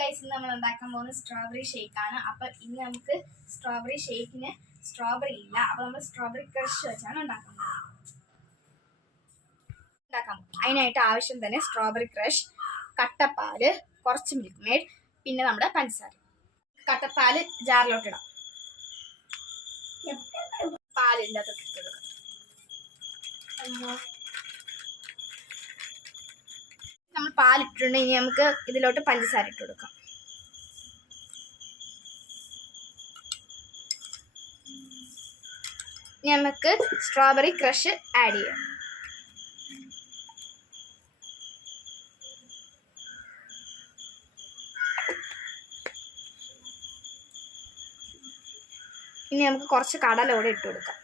Guys നമ്മൾ ഉണ്ടാക്കാൻ പോകുന്ന സ്ട്രോബെറി ഷേക്ക് ആണ്. അപ്പോൾ ഇന്ന് നമുക്ക് സ്ട്രോബെറി ഷേക്കിന് സ്ട്രോബെറി ഇല്ല, അപ്പോൾ നമ്മൾ സ്ട്രോബെറി ക്രഷ് വെച്ചാണ് ഉണ്ടാക്കുന്നത്. അതിനായിട്ട് ആവശ്യം തന്നെ സ്ട്രോബെറി ക്രഷ്, കട്ടപ്പാല്, കുറച്ച് മിൽക്ക് മെയ്ഡ്, പിന്നെ നമ്മുടെ പഞ്ചസാര. കട്ടപ്പാല് ജാറിലോട്ട് ഇടാം. പാലിൻ്റെ അകത്തോട്ട് ഇട്ടെടുക്കാം. നമ്മൾ പാലിട്ടിട്ടുണ്ട്. ഇനി നമുക്ക് ഇതിലോട്ട് പഞ്ചസാര ഇട്ട് കൊടുക്കാം. ഇനി നമുക്ക് സ്ട്രോബെറി ക്രഷ് ആഡ് ചെയ്യാം. ഇനി നമുക്ക് കുറച്ച് കടലോടെ ഇട്ട് കൊടുക്കാം.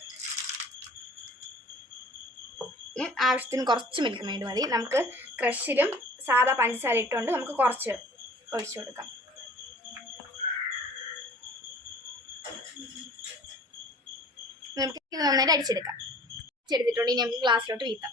ഇനി ആവശ്യത്തിന് കുറച്ച് മിൽക്ക് മെയ്ഡ് മതി. നമുക്ക് ക്രഷിലും സാധാ പഞ്ചസാര ഇട്ടുകൊണ്ട് നമുക്ക് കുറച്ച് ഒഴിച്ചു കൊടുക്കാം. നമുക്ക് ഇത് നന്നായിട്ട് അടിച്ചെടുക്കാം. അടിച്ചെടുത്തിട്ടുണ്ട്. ഇനി നമുക്ക് ഗ്ലാസ്സിലോട്ട് വീത്താം.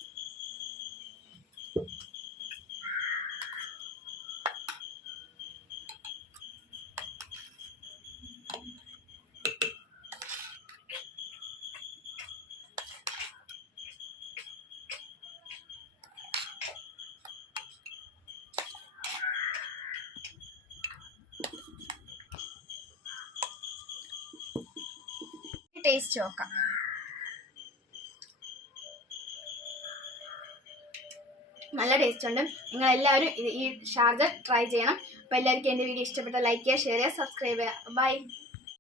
ടേസ്റ്റ് നോക്കാം. നല്ല ടേസ്റ്റ് ഉണ്ട്. നിങ്ങളെല്ലാവരും ഈ ഷാർജ ട്രൈ ചെയ്യണം. അപ്പോൾ എല്ലാവർക്കും എൻ്റെ വീഡിയോ ഇഷ്ടപ്പെട്ട ലൈക്ക് ചെയ്യുക, ഷെയർ ചെയ്യുക, സബ്സ്ക്രൈബ് ചെയ്യുക. ബൈ.